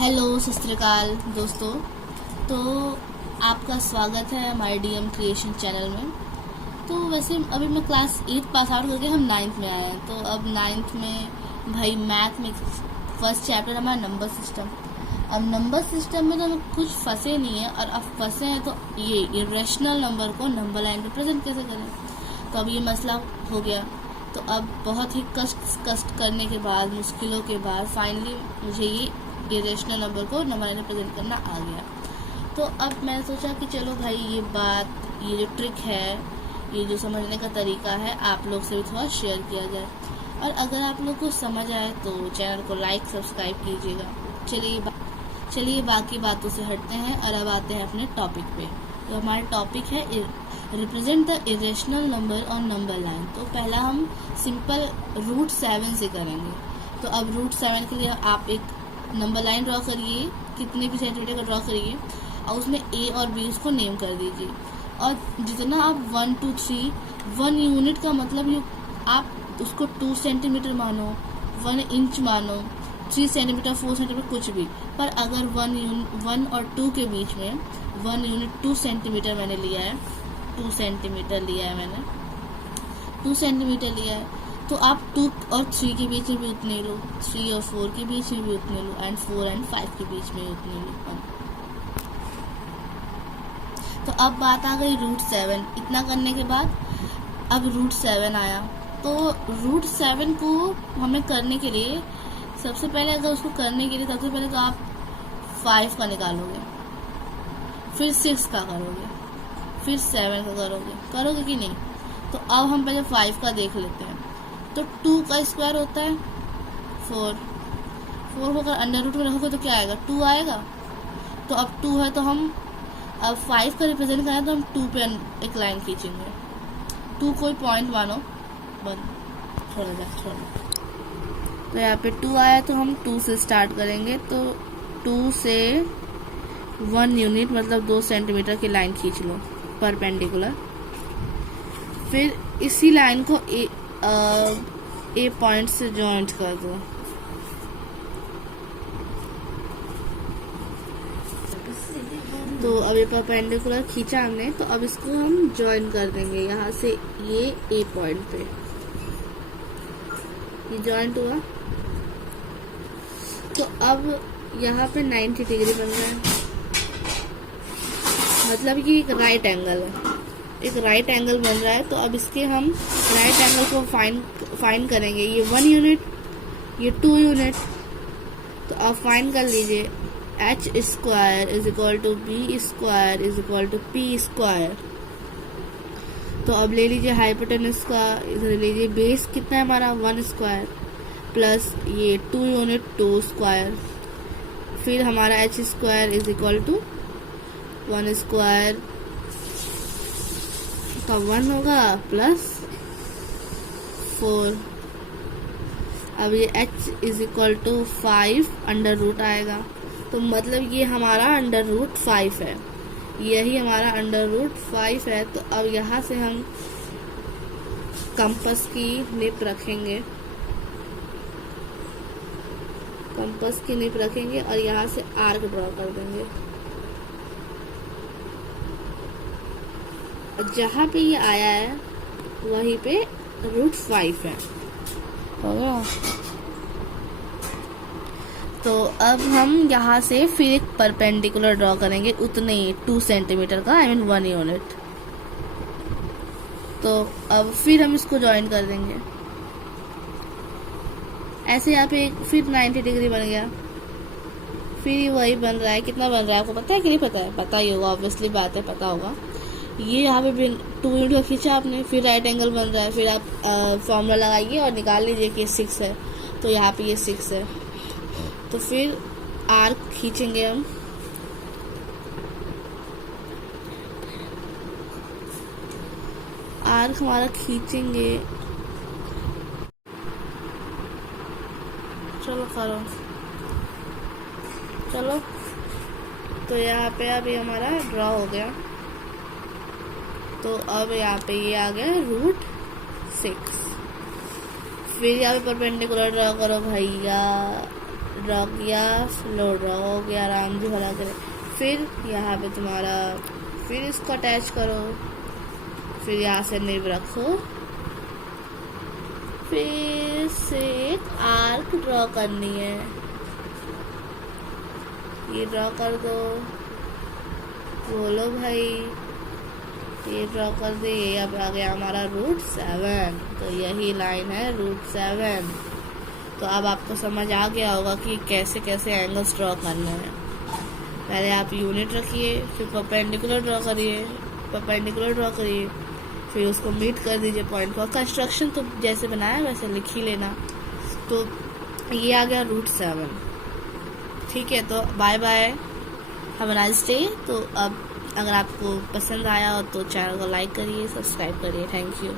Hello सत श्री अकाल दोस्तों। तो आपका स्वागत है हमारे डीएम क्रिएशन चैनल में। तो वैसे अभी मैं क्लास 8 पास आउट करके हम 9th में आए हैं। तो अब 9th में भाई मैथ में फर्स्ट चैप्टर हमारा नंबर सिस्टम। अब नंबर सिस्टम में तो हम कुछ फंसे नहीं है, और अब फंसे हैं तो ये इरेशनल नंबर को नंबर लाइन पे प्रेजेंट कैसे करें। तो अब ये मसला हो गया। तो अब बहुत ही कष्ट करने के बाद, मुश्किलों के बाद फाइनली मुझे ये इरेशनल नंबर को नंबर लाइन में प्रेजेंट करना आ गया। तो अब मैंने सोचा कि चलो भाई ये जो ट्रिक है, ये जो समझने का तरीका है, आप लोग से भी थोड़ा शेयर किया जाए। और अगर आप लोग को समझ आए तो चैनल को लाइक सब्सक्राइब कीजिएगा। चलिए बाकी बातों से हटते हैं और अब आते हैं अपने टॉपिक पे। तो हमारा टॉपिक है represent the irrational number on number line. तो पहला हम सिंपल √7 से करेंगे। तो अब √7 के लिए आप एक नंबर लाइन ड्रॉ करिए, कितने भी सेंटीमीटर का ड्रॉ करिए, और उसमें ए और बी उसको नेम कर दीजिए। और जितना आप 1 2 3 1 यूनिट का मतलब आप उसको 2 सेंटीमीटर मानो, 1 इंच मानो, 3 सेंटीमीटर 4 सेंटीमीटर कुछ भी। पर अगर 1 और 2 के बीच में 1 यूनिट 2 सेंटीमीटर मैंने लिया है, 2 सेंटीमीटर लिया है मैंने, 2 सेंटीमीटर लिया है, तो आप 2 और 3 के बीच में भी उतने लो, 3 और 4 के बीच में भी उतने लो, एंड 4 और 5 के बीच में उतने लो। तो अब बात आ गई √7। इतना करने के बाद अब √7 आया। तो √7 को हमें करने के लिए सबसे पहले तो आप 5 का निकालोगे, फिर 6 का करोगे, फिर 7 का करोगे कि नहीं। तो अब हम पहले 5 का देख लेते हैं। तो 2 का स्क्वायर होता है 4 को अगर अंडर रूट में रखोगे तो क्या आएगा, 2 आएगा। तो अब 2 है, तो हम अब 5 का रिप्रेजेंट करें तो हम 2 पे एक लाइन खींचेंगे। 2 कोई पॉइंट मानो, छोड़। तो यहाँ पे 2 आया, तो हम 2 से स्टार्ट करेंगे। तो 2 से 1 यूनिट मतलब 2 सेंटीमीटर की लाइन खींच लो परपेंडिकुलर। फिर इसी लाइन को ए पॉइंट से जॉइंट कर दो। तो अब ये परपेंडिकुलर खींचा हमने, तो अब इसको हम जॉइन कर देंगे यहाँ से ये ए पॉइंट पे। ये जॉइंट हुआ, तो अब यहाँ पे 90 डिग्री बन रहा है, मतलब कि एक राइट एंगल बन रहा है। तो अब इसके हम राइट एंगल को फाइंड करेंगे। ये 1 यूनिट, ये 2 यूनिट। तो आप फाइंड कर लीजिए, h square is equal to b square is equal to p square. तो अब ले लीजिए हाइपोटेनस का, इधर लीजिए बेस कितना है हमारा 1 स्क्वायर प्लस ये 2 यूनिट 2 स्क्वायर। फिर हमारा h square is equal to 1 square का 1 होगा प्लस 4। अब ये h is equal to 5 under root आएगा। तो मतलब ये हमारा अंडर रूट 5 है, यही हमारा अंडर रूट 5 है। तो अब यहाँ से हम कंपास की निप रखेंगे, और यहाँ से आर्क ड्रॉ कर देंगे। जहाँ पे ये आया है वहीं पे √5 है, हो गया। तो अब हम यहाँ से फिर एक परपेंडिकुलर ड्रॉ करेंगे, उतने ही 2 सेंटीमीटर का, 1 यूनिट। तो अब फिर हम इसको ज्वाइन कर देंगे ऐसे। यहाँ पे फिर 90 डिग्री बन गया, फिर वही बन रहा है। कितना बन रहा है आपको पता है कि नहीं पता है? पता ही होगा, ऑब्वियसली बात है, पता होगा। ये यहाँ पे 2 यूनिट का खींचा आपने, फिर राइट एंगल बन रहा है। फिर आप फॉर्मूला लगाइए और निकाल लीजिए कि 6 है। तो यहाँ पे ये 6 है। तो फिर आर्क खींचेंगे हम, आर्क हमारा खींचेंगे। चलो तो यहाँ पे अब ये हमारा ड्रॉ हो गया। तो अब यहाँ पे ये आ गया √6। फिर यहाँ पे परपेंडिकुलर ड्रॉ करो भैया, ड्रॉ किया, लोड ड्रॉ हो गया, राम जी भला करे। फिर यहाँ पे तुम्हारा, फिर इसको अटैच करो, फिर यहाँ से निब रखो, फिर से एक आर्क ड्रॉ करनी है, ये ड्रॉ कर दो। बोलो भाई, ये ड्रॉ कर दे। ये अब आ गया हमारा √7, तो यही लाइन है √7। तो अब आपको समझ आ गया होगा कि कैसे कैसे एंगल्स ड्रॉ करने हैं। पहले आप यूनिट रखिए, फिर परपेंडिकुलर ड्रॉ करिए, परपेंडिकुलर ड्रॉ करिए, फिर उसको मीट कर दीजिए पॉइंट को। कंस्ट्रक्शन तो जैसे बनाया वैसे लिख ही लेना। तो ये आ गया √7। ठीक है, तो bye bye, have a nice day. तो अब अगर आपको पसंद आया हो तो चैनल को लाइक करिए, सब्सक्राइब करिए। Thank you.